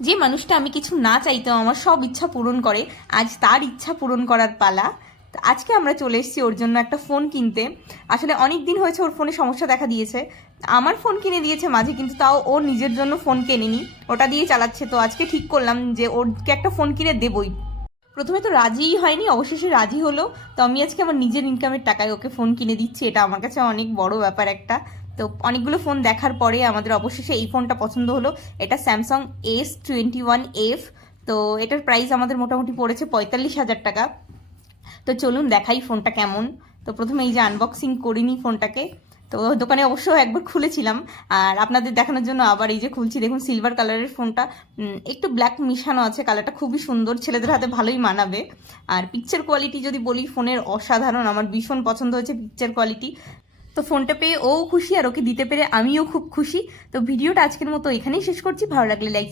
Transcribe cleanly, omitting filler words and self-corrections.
যে মানুষটা আমি কিছু না চাইতেও আমার সব ইচ্ছা পূরণ করে, আজ তার ইচ্ছা পূরণ করার পালা। তো আজকে আমরা চলে এসেছি ওর জন্য একটা ফোন কিনতে। আসলে অনেক দিন হয়েছে ওর ফোনে সমস্যা দেখা দিয়েছে। আমার ফোন কিনে দিয়েছে মাঝে, কিন্তু তাও ও নিজের জন্য ফোন কেনেনি, ওটা দিয়ে চালাচ্ছে। তো আজকে ঠিক করলাম যে ওরকে একটা ফোন কিনে দেবই। প্রথমে তো রাজিই হয়নি, অবশেষে রাজি হলো। তো আমি আজকে আমার নিজের ইনকামের টাকায় ওকে ফোন কিনে দিচ্ছি, এটা আমার কাছে অনেক বড় ব্যাপার একটা। তো অনেকগুলো ফোন দেখার পরে আমাদের অবশেষে এই ফোনটা পছন্দ হলো। এটা স্যামসাং S21F। তো এটার প্রাইস আমাদের মোটামুটি পড়েছে 45,000 টাকা। তো চলুন দেখাই ফোনটা কেমন। তো প্রথমে এই যে আনবক্সিং করিনি ফোনটাকে, তো দোকানে অবশ্য একবার খুলেছিলাম, আর আপনাদের দেখানোর জন্য আবার এই যে খুলছি। দেখুন সিলভার কালারের ফোনটা, একটু ব্ল্যাক মিশানো আছে, কালারটা খুবই সুন্দর, ছেলেদের হাতে ভালোই মানাবে। আর পিকচার কোয়ালিটি যদি বলি, ফোনের অসাধারণ, আমার ভীষণ পছন্দ হয়েছে পিকচার কোয়ালিটি। তো ফোনটা পেয়ে ও খুশি, আর ওকে দিতে পেরে আমিও খুব খুশি। তো ভিডিওটা আজকের মতো এখানেই শেষ করছি। ভালো লাগলে লাইক